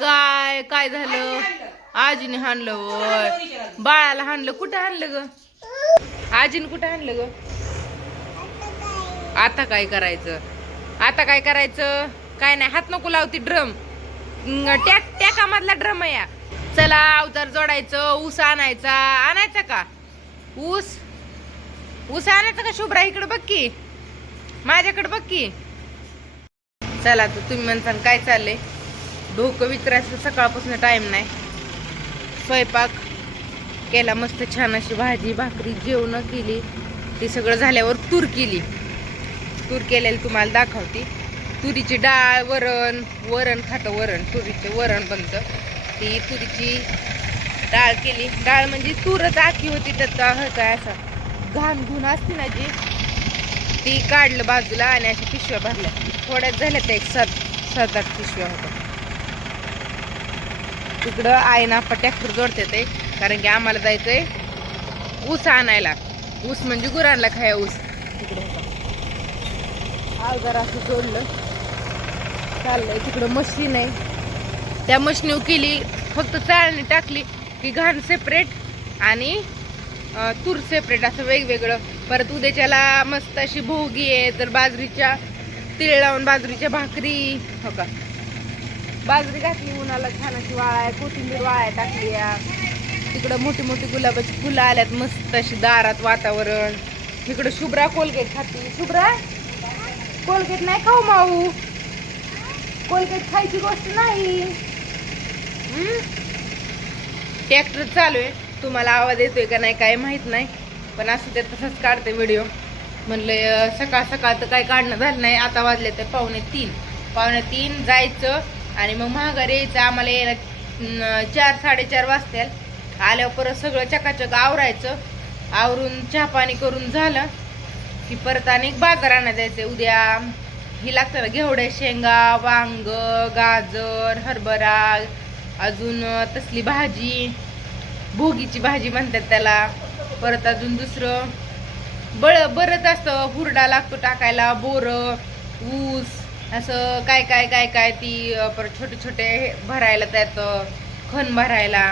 काय काय झालं? आजीने हाणलं. वय बाळाला हाणलं. कुठं हाणलं ग? आजीने कुठं हाणलं ग? आता काय करायचं? आता काय करायचं? काय नाही हात नको लावती ड्रम. त्या कामातला ड्रम आहे या. चला अवतार जोडायचं. ऊस आणायचा. आणायचा का? ऊस? ऊस आणायचा का शुभ्रा? इकडे बघ की. माझ्याकडे बघ की. चला तर तुम्ही म्हणता काय चाललंय? डोकं विचारायचं सकाळपासून टाईम नाही. स्वयंपाक केला मस्त छान अशी भाजी भाकरी जेवणं केली. ती सगळं झाल्यावर तूर केली. तूर केलेली तुम्हाला दाखवते. तुरीची डाळ वरण वरण खातं वरण तुरीचे वरण बनतं. ती तुरीची डाळ केली. डाळ म्हणजे तूरच आखी होती त्याचा काय असं. घाण घुण असते ना जी ती काढलं बाजूला आणि अशा पिशव्या भरल्या. थोड्याच झाल्या त्या एक सात सात आठ पिशव्या होत्या. तिकडं आहे ना ट्रॅक्टर जोडते ते. कारण की आम्हाला जायचंय ऊस आणायला. ऊस म्हणजे गुरांना खाया ऊस. तिकडं हा जरा असं जोडलं. चाललंय तिकडं मशीन आहे त्या मशीन केली फक्त चाळणी टाकली की घाण सेपरेट आणि तूर सेपरेट असं वेगवेगळं. परत उद्याच्याला मस्त अशी भोगी आहे तर बाजरीच्या तिळ लावून बाजरीच्या भाकरी. हो का? बाजरी घातली उन्हाला छान अशी आहे कोथिंबीर वाळाय टाकली या तिकडं मोठी मोठी गुलाबाची फुलं आल्यात मस्त अशी दारात वातावरण. इकडं शुभ्रा कोलगेट खाती. शुभ्रा कोलगेट नाही खाऊ माऊ. कोलगेट खायची गोष्ट नाही. ट्रॅक्टर चालू आहे. तुम्हाला आवाज येतोय का नाही काय माहीत नाही. पण असं ते तसंच काढते व्हिडिओ म्हणलं सकाळ सकाळ तर काय काढणं झालं नाही. आता वाजले तर पावणे तीन. पावणे तीन जायचं. आणि मग महागारी यायचं आम्हाला यायला चार साडेचार वाजतील आल्यावर परत सगळं चकाचक आवरायचं. आवरून चहा पाणी करून झालं की परत आणि बाजारांना जायचं उद्या ही लागतं ना घेवड्या शेंगा वांग गाजर हरभरा अजून तसली भाजी भोगीची भाजी म्हणतात त्याला. परत अजून दुसरं बळ बरंच असतं. हुरडा लागतो टाकायला बोरं ऊस असं काय काय काय काय ती परत छोटे छोटे हे भरायला त्यात खण भरायला.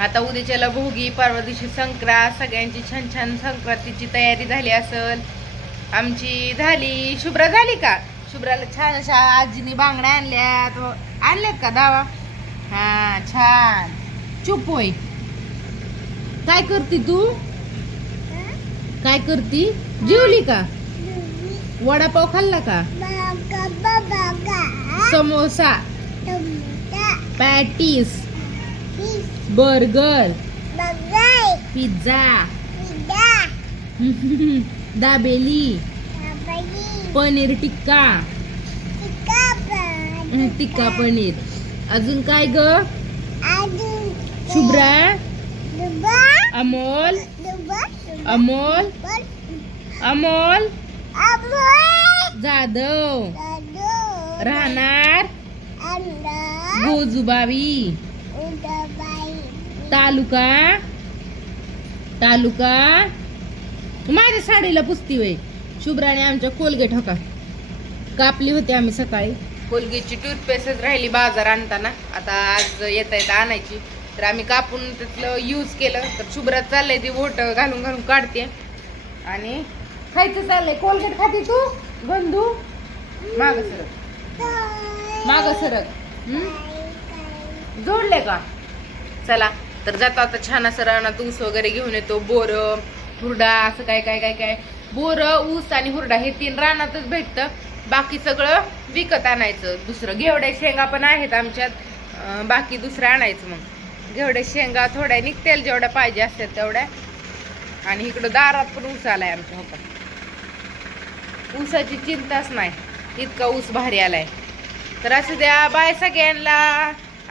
आता उद्याच्याला भोगी परवा दिवशी संक्रांत सगळ्यांची छान छान संक्रांतीची तयारी झाली असल. आमची झाली शुभ्रा झाली का? शुभ्राला छान अशा आजीनी बांगड्या आणल्यात आणल्यात का दावा? हा छान. चुप होय काय करती तू? काय करती? जेवली का? वडापाव खाल्ला का? Samosa. Patties. Burger. Pizza. Dabeli. Paneer tikka. Tikka paneer. अजून काय ग? शुभ्रा. अमोल. अमोल. अमोल. जाधव. राहणार? गोजुबावी. तालुका? तालुका? माझ्या साडीला पुसती वय शुभ्राने आमच्या कोलगेट हो का? कापली होती आम्ही सकाळी. कोलगेटची टूथपेस्टच राहिली बाजार आणताना. आता आज येता येता आणायची. तर आम्ही कापून त्यातलं यूज केलं. तर शुभ्रात चाललंय ती बोट घालून घालून काढते. आणि खायचं चाललंय. कोलगेट खाते तू? बंधू माग सरक. माग सरक. हम्म? जोडले का? चला तर जातो आता छान असं रानात ऊस वगैरे घेऊन येतो. बोर हुरडा असं काय काय काय काय. बोर ऊस आणि हुरडा हे तीन रानातच भेटतं. बाकी सगळं विकत आणायचं. दुसरं घेवड्या शेंगा पण आहेत आमच्यात. बाकी दुसरं आणायचं मग. घेवड्या शेंगा थोड्या निघतील जेवढ्या पाहिजे असतात तेवढ्या. आणि इकडं दारात पण ऊस आलाय आमच्या होता ऊसाची चिंताच नाही. इतका ऊस भारी आलाय. तर असं द्या बाय सगळ्यांना.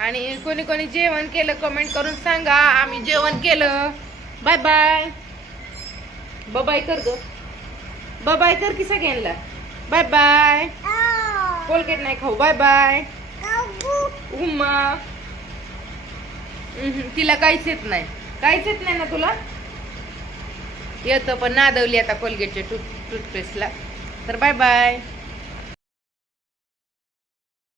आणि कोणी कोणी जेवण केलं कमेंट करून सांगा. आम्ही जेवण केलं. बाय बाय बाय कर ग. बाय कर की सगळ्यांना. बाय बाय कोलगेट नाही खाऊ. बाय बाय उम्मा तिला काहीच येत नाही. काहीच येत नाही ना तुला? येतं पण नादवली आता कोलगेटच्या टूथ टूथपेस्टला तर बाय बाय